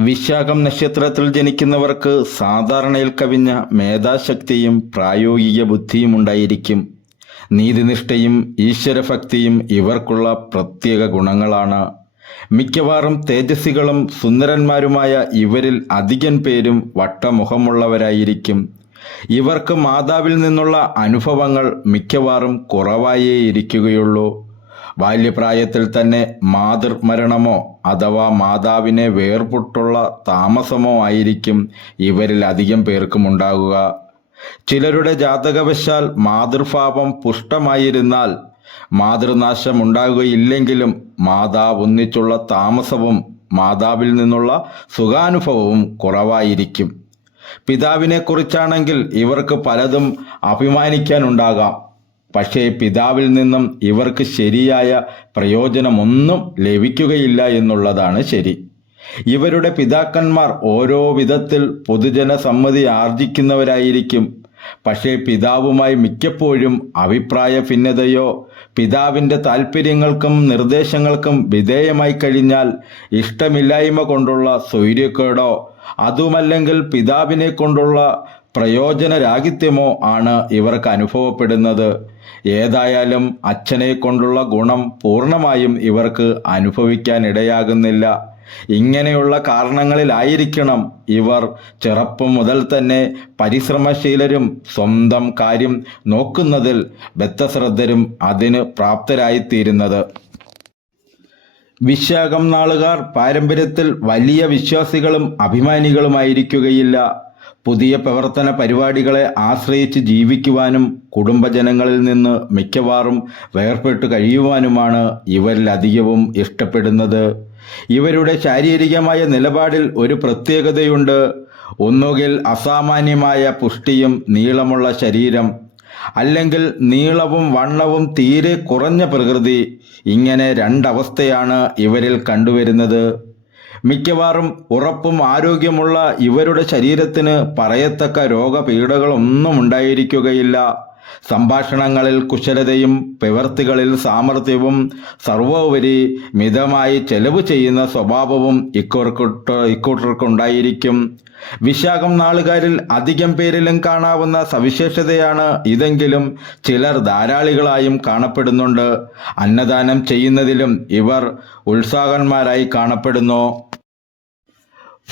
വിശാഖം നക്ഷത്രത്തിൽ ജനിക്കുന്നവർക്ക് സാധാരണയിൽ കവിഞ്ഞ മേധാശക്തിയും പ്രായോഗിക ബുദ്ധിയും ഉണ്ടായിരിക്കും. നീതിനിഷ്ഠയും ഈശ്വരഭക്തിയും ഇവർക്കുള്ള പ്രത്യേക ഗുണങ്ങളാണ്. മിക്കവാറും തേജസ്സികളും സുന്ദരന്മാരുമായ ഇവരിൽ അധികം പേരും വട്ടമുഖമുള്ളവരായിരിക്കും. ഇവർക്ക് മാതാവിൽ നിന്നുള്ള അനുഭവങ്ങൾ മിക്കവാറും കുറവായേ ഇരിക്കുകയുള്ളൂ ബാല്യപ്രായത്തിൽ തന്നെ മാതൃമരണമോ അഥവാ മാതാവിനെ വേർപുട്ടുള്ള താമസമോ ആയിരിക്കും ഇവരിൽ അധികം പേർക്കും ഉണ്ടാകുക. ചിലരുടെ ജാതകവശാൽ മാതൃഭാവം പുഷ്ടമായിരുന്നാൽ മാതൃനാശം ഉണ്ടാകുകയില്ലെങ്കിലും മാതാവ് ഒന്നിച്ചുള്ള താമസവും മാതാവിൽ നിന്നുള്ള സുഖാനുഭവവും കുറവായിരിക്കും. പിതാവിനെക്കുറിച്ചാണെങ്കിൽ ഇവർക്ക് പലതും അഭിമാനിക്കാനുണ്ടാകാം. പക്ഷേ പിതാവിൽ നിന്നും ഇവർക്ക് ശരിയായ പ്രയോജനമൊന്നും ലഭിക്കുകയില്ല എന്നുള്ളതാണ് ശരി. ഇവരുടെ പിതാക്കന്മാർ ഓരോ വിധത്തിൽ പൊതുജന സമ്മതി ആർജിക്കുന്നവരായിരിക്കും. പക്ഷേ പിതാവുമായി മിക്കപ്പോഴും അഭിപ്രായ ഭിന്നതയോ പിതാവിന്റെ താല്പര്യങ്ങൾക്കും നിർദ്ദേശങ്ങൾക്കും വിധേയമായി കഴിഞ്ഞാൽ ഇഷ്ടമില്ലായ്മ കൊണ്ടുള്ള സ്വൈര്യക്കേടോ അതുമല്ലെങ്കിൽ പിതാവിനെ കൊണ്ടുള്ള പ്രയോജനരാഹിത്യമോ ആണ് ഇവർക്ക് അനുഭവപ്പെടുന്നത്. ഏതായാലും അച്ഛനെ കൊണ്ടുള്ള ഗുണം പൂർണമായും ഇവർക്ക് അനുഭവിക്കാൻ ഇടയാകുന്നില്ല ഇങ്ങനെയുള്ള കാരണങ്ങളിലായിരിക്കണം ഇവർ ചെറുപ്പം മുതൽ തന്നെ പരിശ്രമശീലരും സ്വന്തം കാര്യം നോക്കുന്നതിൽ ബദ്ധശ്രദ്ധരും അതിന് പ്രാപ്തരായിത്തീരുന്നത്. വിശാഖം നാളുകാർ പാരമ്പര്യത്തിൽ വലിയ വിശ്വാസികളും അഭിമാനികളുമായിരിക്കുകയില്ല. പുതിയ പ്രവർത്തന പരിപാടികളെ ആശ്രയിച്ച് ജീവിക്കുവാനും കുടുംബജനങ്ങളിൽ നിന്ന് മിക്കവാറും വേർപെട്ട് കഴിയുവാനുമാണ് ഇവരിലധികവും ഇഷ്ടപ്പെടുന്നത്. ഇവരുടെ ശാരീരികമായ നിലപാടിൽ ഒരു പ്രത്യേകതയുണ്ട്. ഒന്നുകിൽ അസാമാന്യമായ പുഷ്ടിയും നീളമുള്ള ശരീരം അല്ലെങ്കിൽ നീളവും വണ്ണവും തീരെ കുറഞ്ഞ പ്രകൃതി ഇങ്ങനെ രണ്ടവസ്ഥയാണ് ഇവരിൽ കണ്ടുവരുന്നത്. മിക്കവാറും ഉറപ്പും ആരോഗ്യമുള്ള ഇവരുടെ ശരീരത്തിന് പറയത്തക്ക രോഗപീഠകളൊന്നും ഉണ്ടായിരിക്കുകയില്ല. സംഭാഷണങ്ങളിൽ കുശലതയും പ്രവൃത്തികളിൽ സാമർഥ്യവും സർവോപരി മിതമായി ചെലവ് ചെയ്യുന്ന സ്വഭാവവും ഇക്കൂർക്കുട്ട് ഇക്കൂട്ടർക്കുണ്ടായിരിക്കും. വിശാഖം നാളുകാരിൽ അധികം പേരിലും കാണാവുന്ന സവിശേഷതയാണ് ഇതെങ്കിലും ചിലർ ധാരാളികളായും കാണപ്പെടുന്നുണ്ട്. അന്നദാനം ചെയ്യുന്നതിലും ഇവർ ഉത്സാഹന്മാരായി കാണപ്പെടുന്നു.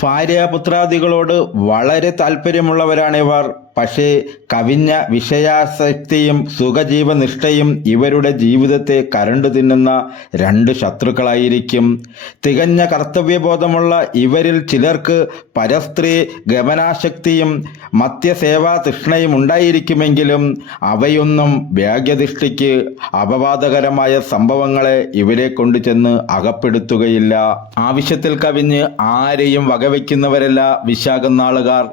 ഭാര്യാപുത്രാദികളോട് വളരെ താല്പര്യമുള്ളവരാണിവർ. പക്ഷേ കവിഞ്ഞ വിഷയാസക്തിയും സുഖജീവനിഷ്ഠയും ഇവരുടെ ജീവിതത്തെ കരണ്ടു തിന്നുന്ന രണ്ട് ശത്രുക്കളായിരിക്കും. തികഞ്ഞ കർത്തവ്യബോധമുള്ള ഇവരിൽ ചിലർക്ക് പരസ്ത്രീ ഗമനാശക്തിയും മത്യസേവാ തൃഷ്ണയും ഉണ്ടായിരിക്കുമെങ്കിലും അവയൊന്നും വ്യാഗ്യദൃഷ്ടിക്ക് അപവാദകരമായ സംഭവങ്ങളെ ഇവരെ കൊണ്ടു ചെന്ന് അകപ്പെടുത്തുകയില്ല. ആവശ്യത്തിൽ കവിഞ്ഞ് ആരെയും വകവയ്ക്കുന്നവരല്ല വിശാഖം നാളുകാർ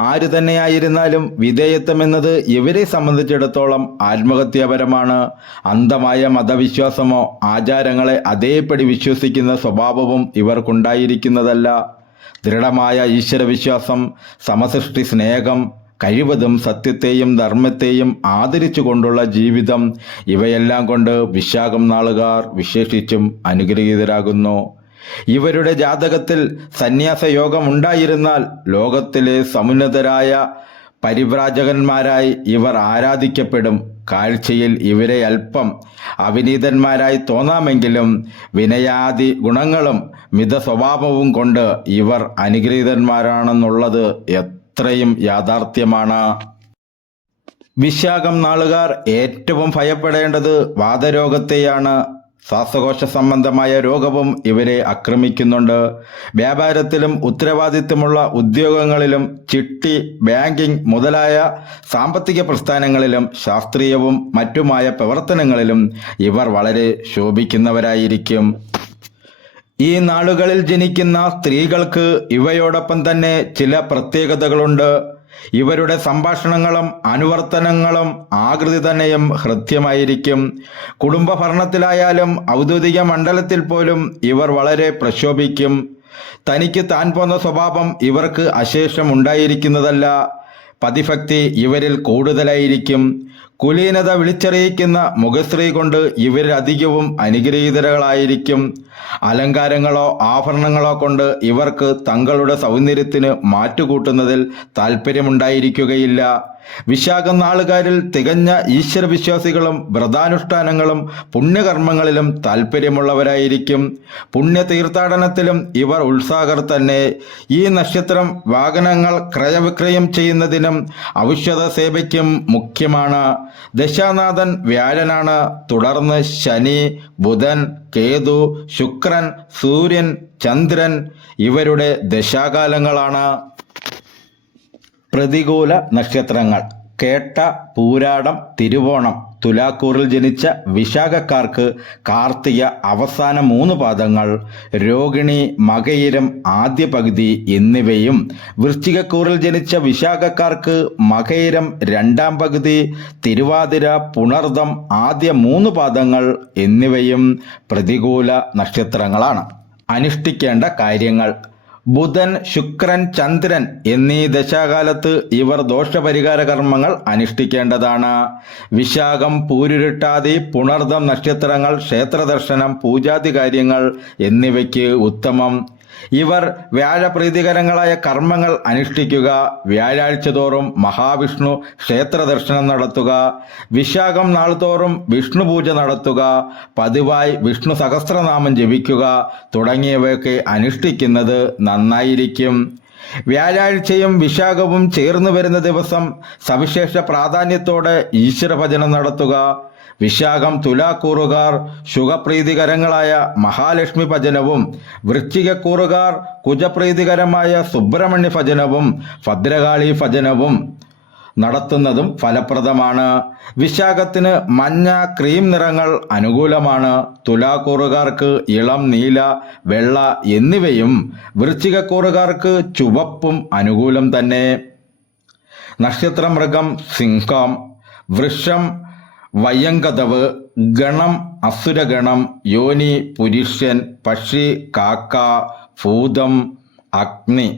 ആര് തന്നെയായിരുന്നാലും വിധേയത്വം എന്നത് ഇവരെ സംബന്ധിച്ചിടത്തോളം ആത്മഹത്യാപരമാണ്. അന്ധമായ മതവിശ്വാസമോ ആചാരങ്ങളെ അതേപടി വിശ്വസിക്കുന്ന സ്വഭാവവും ഇവർക്കുണ്ടായിരിക്കുന്നതല്ല. ദൃഢമായ ഈശ്വരവിശ്വാസം സമസൃഷ്ടി സ്നേഹം കഴിവതും സത്യത്തെയും ധർമ്മത്തെയും ആദരിച്ചുകൊണ്ടുള്ള ജീവിതം ഇവയെല്ലാം കൊണ്ട് വിശാഖം നാളുകാർ വിശേഷിച്ചും അനുഗ്രഹീതരാകുന്നു. ഇവരുടെ ജാതകത്തിൽ സന്യാസ യോഗം ഉണ്ടായിരുന്നാൽ ലോകത്തിലെ സമുന്നതരായ പരിവ്രാജകന്മാരായി ഇവർ ആരാധിക്കപ്പെടും. കാഴ്ചയിൽ ഇവരെ അല്പം അവിനീതന്മാരായി തോന്നാമെങ്കിലും വിനയാദി ഗുണങ്ങളും മിത സ്വഭാവവും കൊണ്ട് ഇവർ അനുഗ്രഹീതന്മാരാണെന്നുള്ളത് എത്രയും യാഥാർത്ഥ്യമാണ്. വിശാഖം നാളുകാർ ഏറ്റവും ഭയപ്പെടേണ്ടത് വാതരോഗത്തെയാണ്. ശ്വാസകോശ സംബന്ധമായ രോഗവും ഇവരെ ആക്രമിക്കുന്നുണ്ട്. വ്യാപാരത്തിലും ഉത്തരവാദിത്തമുള്ള ഉദ്യോഗങ്ങളിലും ചിട്ടി ബാങ്കിംഗ് മുതലായ സാമ്പത്തിക പ്രസ്ഥാനങ്ങളിലും ശാസ്ത്രീയവും മറ്റുമായ പ്രവർത്തനങ്ങളിലും ഇവർ വളരെ ശോഭിക്കുന്നവരായിരിക്കും. ഈ നാളുകളിൽ ജനിക്കുന്ന സ്ത്രീകൾക്ക് ഇവയോടൊപ്പം തന്നെ ചില പ്രത്യേകതകളുണ്ട്. ഇവരുടെ സംഭാഷണങ്ങളും അനുവർത്തനങ്ങളും ആകൃതി തന്നെയും ഹൃദ്യമായിരിക്കും. കുടുംബ ഭരണത്തിലായാലും ഔദ്യോഗിക മണ്ഡലത്തിൽ പോലും ഇവർ വളരെ പ്രക്ഷോഭിക്കും തനിക്ക് താൻ പോന്ന സ്വഭാവം ഇവർക്ക് അശേഷം ഉണ്ടായിരിക്കുന്നതല്ല പതിഭക്തി ഇവരിൽ കൂടുതലായിരിക്കും. കുലീനത വിളിച്ചറിയിക്കുന്ന മുഖശ്രീ കൊണ്ട് ഇവരധികവും അനുഗ്രഹീതരകളായിരിക്കും അലങ്കാരങ്ങളോ ആഭരണങ്ങളോ കൊണ്ട് ഇവർക്ക് തങ്ങളുടെ സൗന്ദര്യത്തിന് മാറ്റുകൂട്ടുന്നതിൽ താല്പര്യമുണ്ടായിരിക്കുകയില്ല വിശാഖം നാളുകാരിൽ തികഞ്ഞ ഈശ്വരവിശ്വാസികളും വ്രതാനുഷ്ഠാനങ്ങളും പുണ്യകർമ്മങ്ങളിലും താല്പര്യമുള്ളവരായിരിക്കും പുണ്യതീർത്ഥാടനത്തിലും ഇവർ ഉത്സാഹർ തന്നെ. ഈ നക്ഷത്രം വാഹനങ്ങൾ ക്രയവിക്രയം ചെയ്യുന്നതിനും ഔഷധ സേവയ്ക്കും മുഖ്യമാണ്. ദശാനാഥൻ വ്യാഴനാണ്. തുടർന്ന് ശനി ബുധൻ കേതു ശുക്രൻ സൂര്യൻ ചന്ദ്രൻ ഇവരുടെ ദശാകാലങ്ങളാണ്. പ്രതികൂല നക്ഷത്രങ്ങൾ. കേട്ട പൂരാടം തിരുവോണം. തുലാക്കൂറിൽ ജനിച്ച വിശാഖക്കാർക്ക് കാർത്തിക അവസാന മൂന്ന് പാദങ്ങൾ രോഹിണി മകയിരം ആദ്യ പകുതി എന്നിവയും. വൃശ്ചികക്കൂറിൽ ജനിച്ച വിശാഖക്കാർക്ക് മകയിരം രണ്ടാം പകുതി തിരുവാതിര പുണർദം ആദ്യ മൂന്ന് പാദങ്ങൾ എന്നിവയും പ്രതികൂല നക്ഷത്രങ്ങളാണ്. അനുഷ്ഠിക്കേണ്ട കാര്യങ്ങൾ. ബുധൻ ശുക്രൻ ചന്ദ്രൻ എന്നീ ദശാകാലത്ത് ഇവർ ദോഷപരിഹാര കർമ്മങ്ങൾ അനുഷ്ഠിക്കേണ്ടതാണ്. വിശാഖം പൂരുരുട്ടാതി പുണർദം നക്ഷത്രങ്ങൾ ക്ഷേത്രദർശനം പൂജാതി കാര്യങ്ങൾ എന്നിവയ്ക്ക് ഉത്തമം. ഇവർ വ്യാഴപ്രീതികരങ്ങളായ കർമ്മങ്ങൾ അനുഷ്ഠിക്കുക വ്യാഴാഴ്ച തോറും മഹാവിഷ്ണു ക്ഷേത്ര ദർശനം നടത്തുക വിശാഖം നാൾ തോറും വിഷ്ണു പൂജ നടത്തുക പതിവായി വിഷ്ണു സഹസ്രനാമം ജപിക്കുക തുടങ്ങിയവയൊക്കെ അനുഷ്ഠിക്കുന്നത് നന്നായിരിക്കും. വ്യാഴാഴ്ചയും വിശാഖവും ചേർന്നു വരുന്ന ദിവസം സവിശേഷ പ്രാധാന്യത്തോടെ ഈശ്വരഭജനം നടത്തുക വിശാഖം തുലാക്കൂറുകാർ ശുഖപ്രീതികരങ്ങളായ മഹാലക്ഷ്മി ഭജനവും വൃശ്ചികക്കൂറുകാർ കുജപ്രീതികരമായ സുബ്രഹ്മണ്യ ഭജനവും ഭദ്രകാളി ഭജനവും നടത്തുന്നതും ഫലപ്രദമാണ്. വിശാഖത്തിന് മഞ്ഞ ക്രീം നിറങ്ങൾ അനുകൂലമാണ്. തുലാക്കൂറുകാർക്ക് ഇളം നീല വെള്ള എന്നിവയും വൃശ്ചികക്കൂറുകാർക്ക് ചുവപ്പും അനുകൂലം തന്നെ. നക്ഷത്രമൃഗം സിംഹം വൃഷം വയ്യങ്കതവ് ഗണം അസുരഗണം യോനി പുരുഷൻ പക്ഷി കാക്ക ഭൂതം അഗ്നി.